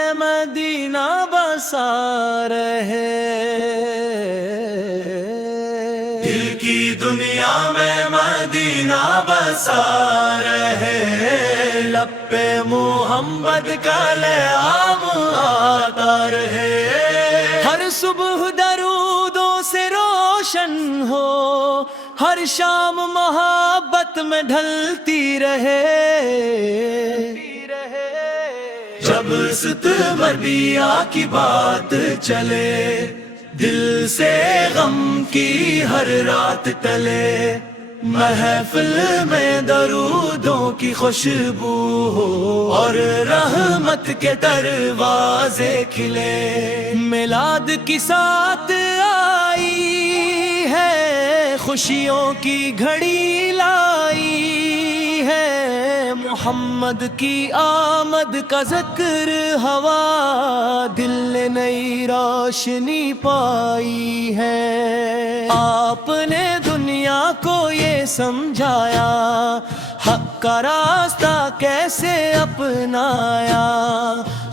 میں مدینہ بسا رہے، دل کی دنیا میں مدینہ بسا رہے، لب پہ محمد کا لعاب آتا رہے، ہر صبح درودوں سے روشن ہو، ہر شام محبت میں ڈھلتی رہے، جب ستمربیہ کی بات چلے، دل سے غم کی ہر رات ٹلے، محفل میں درودوں کی خوشبو ہو اور رحمت کے دروازے کھلے، میلاد کی ساتھ آئی ہے، خوشیوں کی گھڑی لائی ہے، محمد کی آمد کا ذکر ہوا، دل نے نئی روشنی پائی ہے، آپ نے دنیا کو یہ سمجھایا، حق کا راستہ کیسے اپنایا،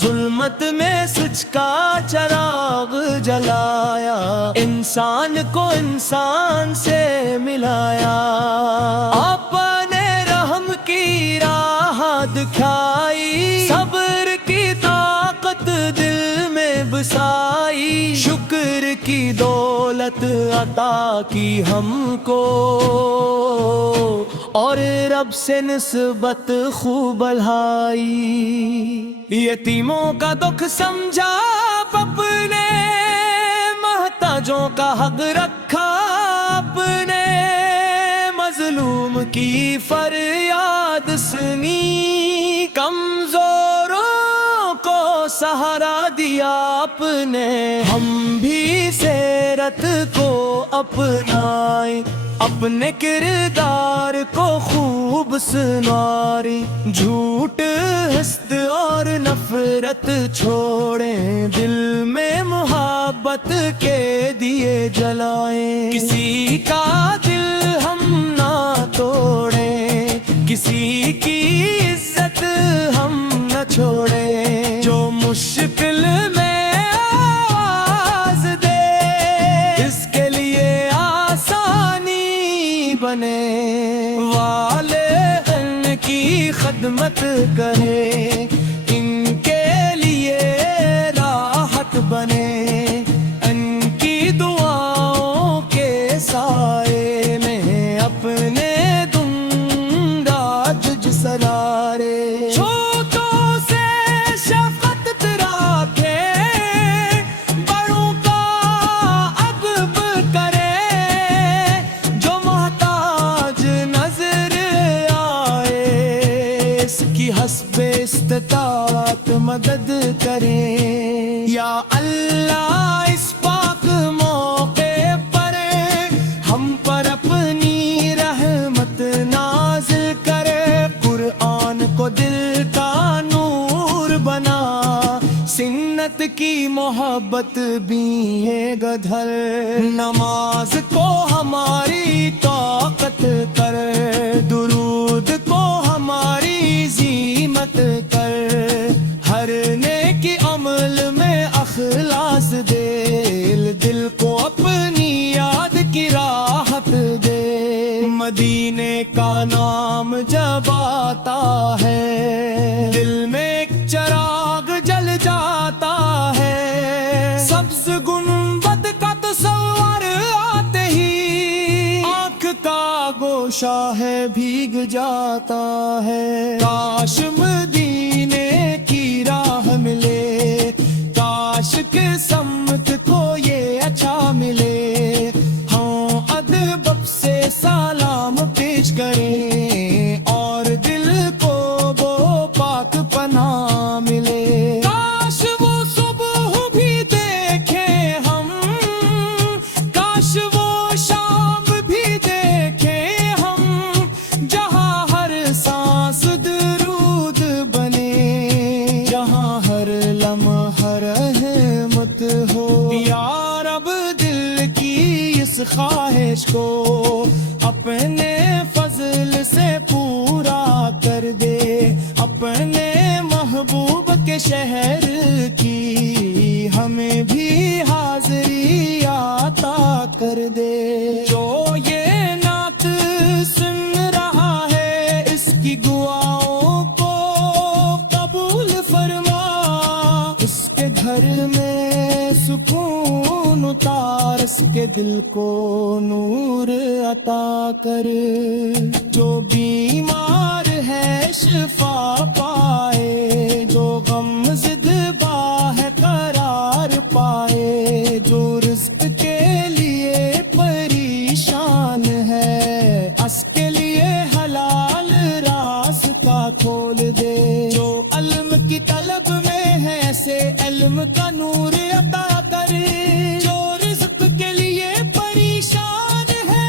ظلمت میں سچ کا چراغ جلایا، انسان کو انسان سے ملایا، آپ نے رحم کی راہ دکھائی، صبر کی طاقت دل میں بسائی، شکر کی دولت عطا کی ہم کو، اور رب سے نسبت خوب بڑھائی، یتیموں کا دکھ سمجھا اپنے، محتاجوں کا حق رکھا اپنے، مظلوم کی فریاد سنی، کمزوروں کو سہارا دیا آپ نے، ہم بھی سیرت کو اپنائیں، اپنے کردار کو خوب سنواریں، جھوٹ حسد اور نفرت چھوڑیں، دل میں محبت کے دیے جلائیں، کسی کا دل ہم نہ توڑیں، کسی کی عزت ہم نہ چھوڑیں، جو مشکل میں آواز دے اس کے لیے آسانی بنے، والدین کی خدمت کرے، ان کے لیے راحت بنے، ان کی دعاؤں کے سائے میں اپنے دوں گا جج سرارے، چھوٹوں سے شفقت رکھے، بڑوں کا ادب کرے، جو محتاج نظر آئے اس کی حسب استطاعت مدد کریں، یا اللہ اس پاک موقع پر ہم پر اپنی رحمت نازل کرے، قرآن کو دل کا نور بنا، سنت کی محبت بھی ہے گدھر، نماز کو ہماری طاقت کر، درود کو ہماری زیمت کر، ہر نیک عمل میں اخلاص دے، دل کو اپنی یاد کی راحت دے، مدینے کا نام جب آتا ہے، دل میں ایک چراغ جل جاتا ہے، سبز گنبد کا تصور آتے ہی آنکھ کا گوشہ ہے بھیگ جاتا ہے، کاش مدینے کی راہ ملے، کاش کے سمت کو یہ اچھا ملے، ہاں ادب سے سلام پیش کریں اور دل کو وہ پاک پناہ ملے، کاش وہ صبح بھی دیکھیں ہم، کاش وہ شام بھی دیکھیں ہم، جہاں ہر سانس درود بنے، جہاں ہر لمحہ رحمت ہو، یا رب دل کی اس خواہش کو اپنے فضل سے پورا کر دے، اپنے محبوب کے شہر کی ہمیں بھی حاضری عطا کر دے۔ جو یہ نعت سن رہا ہے اس کی دعاؤں کو قبول فرما، اس کے گھر میں سکون اتار، اس کے دل کو نور عطا کر۔ جو بیمار ہے شفا پائے، جو غم زدہ ہے قرار پائے، جو رزق کے لیے پریشان ہے اس کے لیے حلال راستہ کھول دے۔ جو علم کی طلب میں ہے ایسے علم کا نور عطا کر۔ جو رزق کے لیے پریشان ہے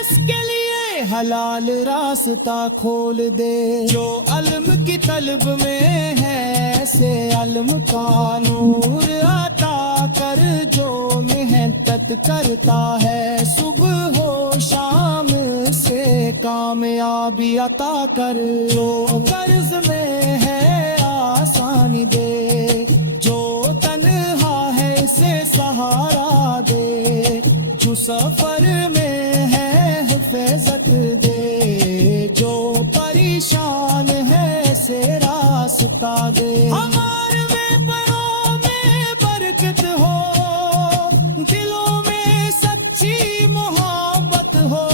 اس کے لیے حلال راستہ کھول دے۔ جو علم کی طلب میں ہے ایسے علم کا نور عطا کر۔ جو محنت کرتا ہے صبح ہو شام سے کامیابی عطا کر۔ جو قرض میں ہے آسانی دے، جو تنہا ہے اسے سہارا دے، جو سفر میں ہے حفاظت دے، جو پریشان ہے اسے راستہ دے۔ ہمارے پیروں میں برکت ہو، دلوں میں سچی محبت ہو،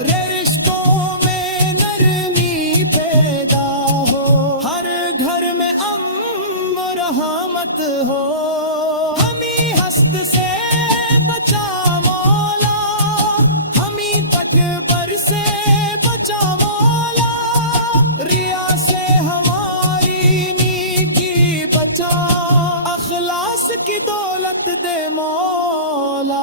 رشتوں میں نرمی پیدا ہو، ہر گھر میں امن و رحمت ہو۔ ہمیں حسد سے بچا مولا، ہمیں تکبر سے بچا مولا، ریا سے ہماری نیکی بچا، اخلاص کی دولت دے مولا۔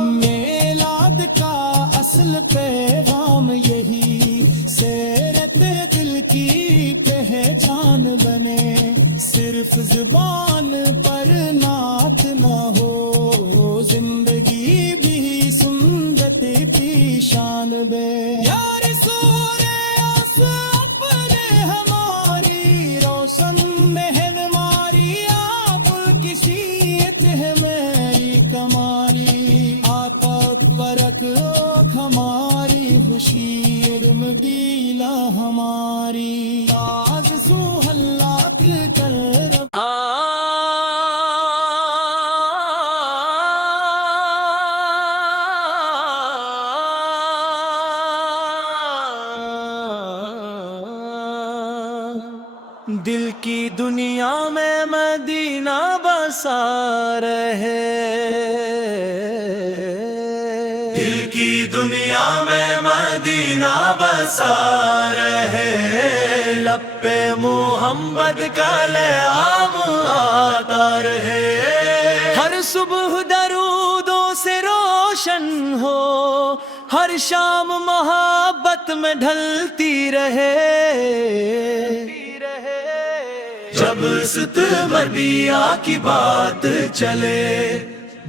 میلاد کا اصل پیغام یہی، سیرت دل کی پہچان بنے، صرف زبان پر نعت نہ ہو، زندگی بھی سنت کی شان بے۔ یا رسول اپنے ہماری روشن مہر ماری، آپ کی شیعت ہے میری کماری، آقا برک ہماری خوشی علم گیلا ہماری، آج سو اللہ کر رب۔ دل کی دنیا میں مدینہ بسا رہے، دل کی دنیا میں مدینہ بسا رہے، لب پہ محمد کا لعاب آتا رہے، ہر صبح درودوں سے روشن ہو، ہر شام محبت میں ڈھلتی رہے، جب ستمربیہ کی بات چلے،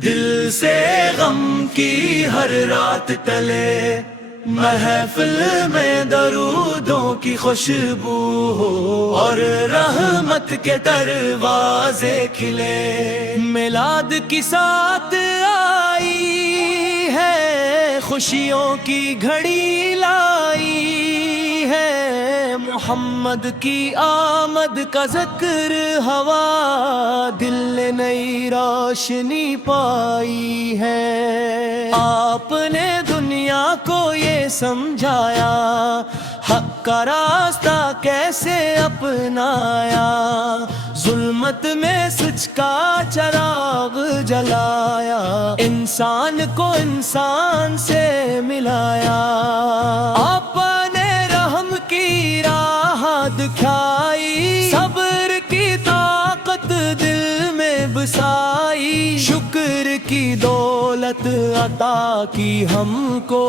دل سے غم کی ہر رات ٹلے، محفل میں درودوں کی خوشبو ہو اور رحمت کے دروازے کھلے، میلاد کی ساتھ آئی ہے، خوشیوں کی گھڑی لائی ہے، محمد کی آمد کا ذکر ہوا، دل نے نئی روشنی پائی ہے، آپ نے دنیا کو یہ سمجھایا، حق کا راستہ کیسے اپنایا، ظلمت میں سچ کا چراغ جلایا، انسان کو انسان سے ملایا، آپ نے رحم کی راہ دکھائی، صبر کی طاقت دل میں بسائی، شکر کی دولت عطا کی ہم کو،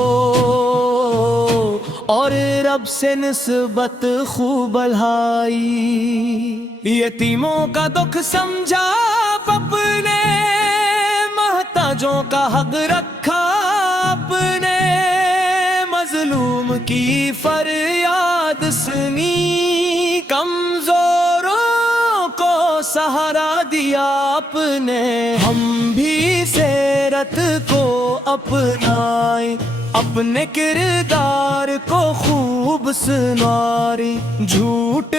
اور رب سے نسبت خوب بڑھائی، یتیموں کا دکھ سمجھا اپنے، محتاجوں کا حق رکھا اپنے، مظلوم کی فریاد سنی، کمزوروں سہارا دیا اپنے، ہم بھی سیرت کو اپنائیں، اپنے کردار کو خوب سنواریں، جھوٹ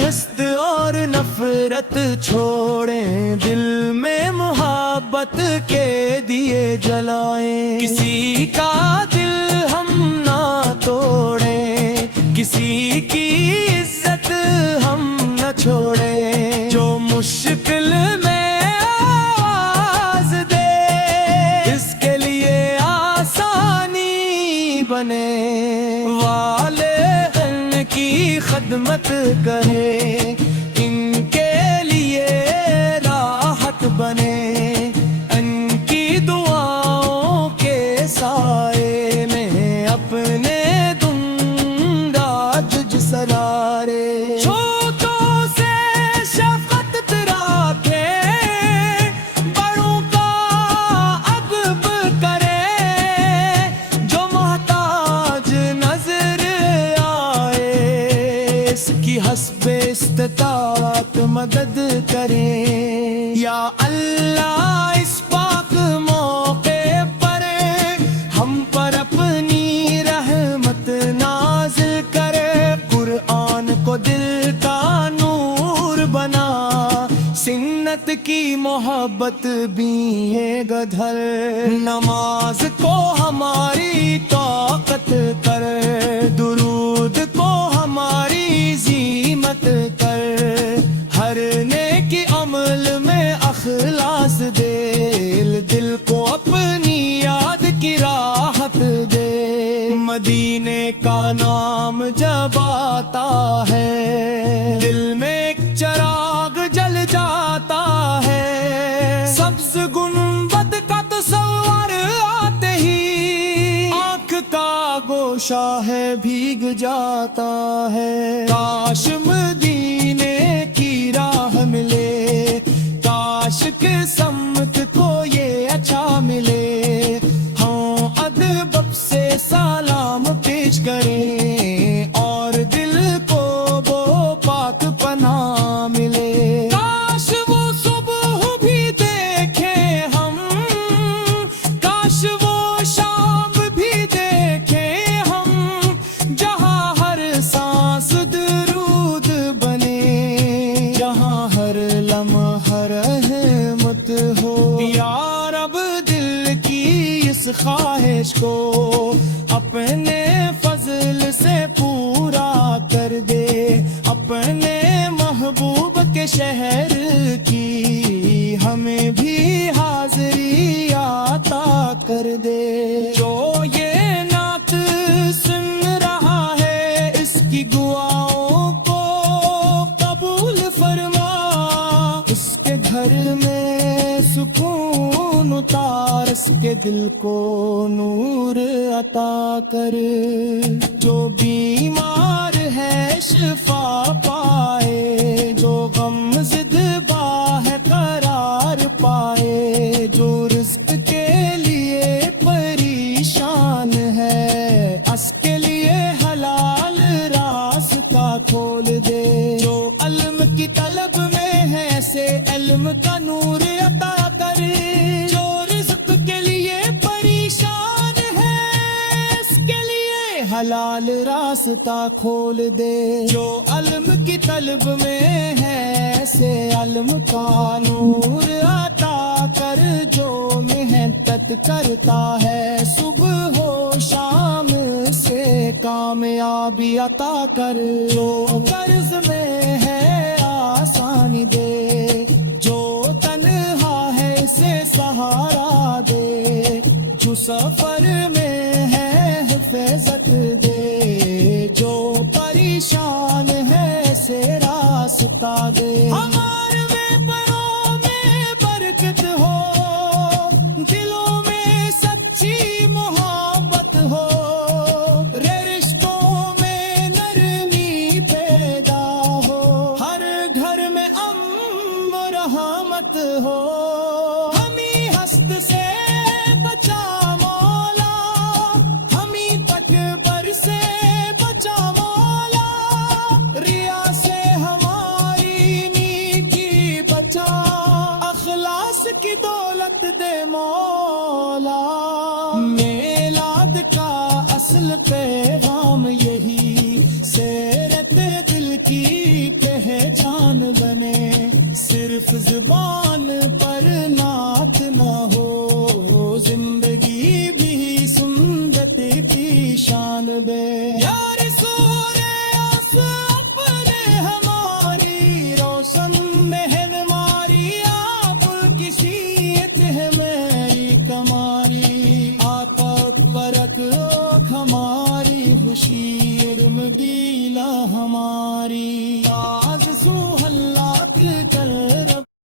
حسد اور نفرت چھوڑیں، دل میں محبت کے دیے جلائیں، کسی کا دل ہم نہ توڑیں، کسی کی عزت ہم نہ چھوڑیں، جو مشکل میں آواز دے اس کے لیے آسانی بنے، والدین کی خدمت کرے ان کے لیے راحت بنے، ان کی دعاؤں کے سائے میں اپنے دوں گا تجھ سرارے، چھوٹوں سے شفقت رکھے، بڑوں کا ادب کرے، جو محتاج نظر آئے اس کی حسب استطاعت مدد کریں، یا اللہ اس پاک موقع پر ہم پر اپنی رحمت نازل کرے، قرآن کو دل کا نور بنا، سنت کی محبت بھی ہے گدھر، نماز کو ہماری طاقت کر، درود کو ہماری زیمت کر، ہر نیک عمل میں اخلاص دے، دل کو اپنی یاد کی راحت دے، مدینے کا نام جب آتا ہے دل میں ایک چراغ جل جاتا ہے، سبز گنبد کا تصور آتے ہی آنکھ کا گوشہ ہے بھیگ جاتا ہے، کاش مدینے کی راہ ملے، کاش کے سمت کو یہ اچھا ملے، ہاں ادب سے سلام پیش کریں اور دل کو وہ پاک پناہ ملے، کاش وہ صبح بھی دیکھیں ہم، کاش وہ شام بھی دیکھیں ہم، جہاں ہر سانس درود بنے، جہاں ہر لمحہ رحمت ہو، یا رب دل کی اس خواہش کو اپنے فضل سے پورا کر دے، اپنے محبوب کے شہر کی ہمیں بھی حاضری عطا کر دے، جو یہ نعت سن رہا ہے اس کی دعاؤں کو قبول فرما، اس کے گھر میں سکون اتار، اس کے دل کو نور عطا کر، جو بیمار ہے شفا پائے، جو غم زدہ ہے قرار پائے، جو رزق کے لیے پریشان ہے اس کے لیے حلال راستہ کھول دے، جو علم کی طلب میں ہے اسے علم کا نور عطا کر، جو رزق کے لیے پریشان ہے اس کے لیے حلال راستہ کھول دے، جو علم کی طلب میں ہے اسے علم کا نور عطا کر، جو محنت کرتا ہے صبح ہو شام سے کامیابی عطا کر، جو قرض میں ہے آسانی دے، جو تنہا ہے اسے سہارا دے، جو سفر میں ہے حفاظت دے، جو پریشان ہے اسے راستہ دے، ہمارے پروں میں برکت ہو، دلوں میں سچی محبت ہو، رشتوں میں نرمی پیدا ہو، ہر گھر میں امن و رحمت ہو، ہمیں حسد سے بچا مولا، ہمیں تکبر سے بچا مولا، ریا سے ہماری نیکی کی دولت دے مولا، میلاد کا اصل پیغام یہی سیرت دل کی پہچان بنے، صرف زبان پر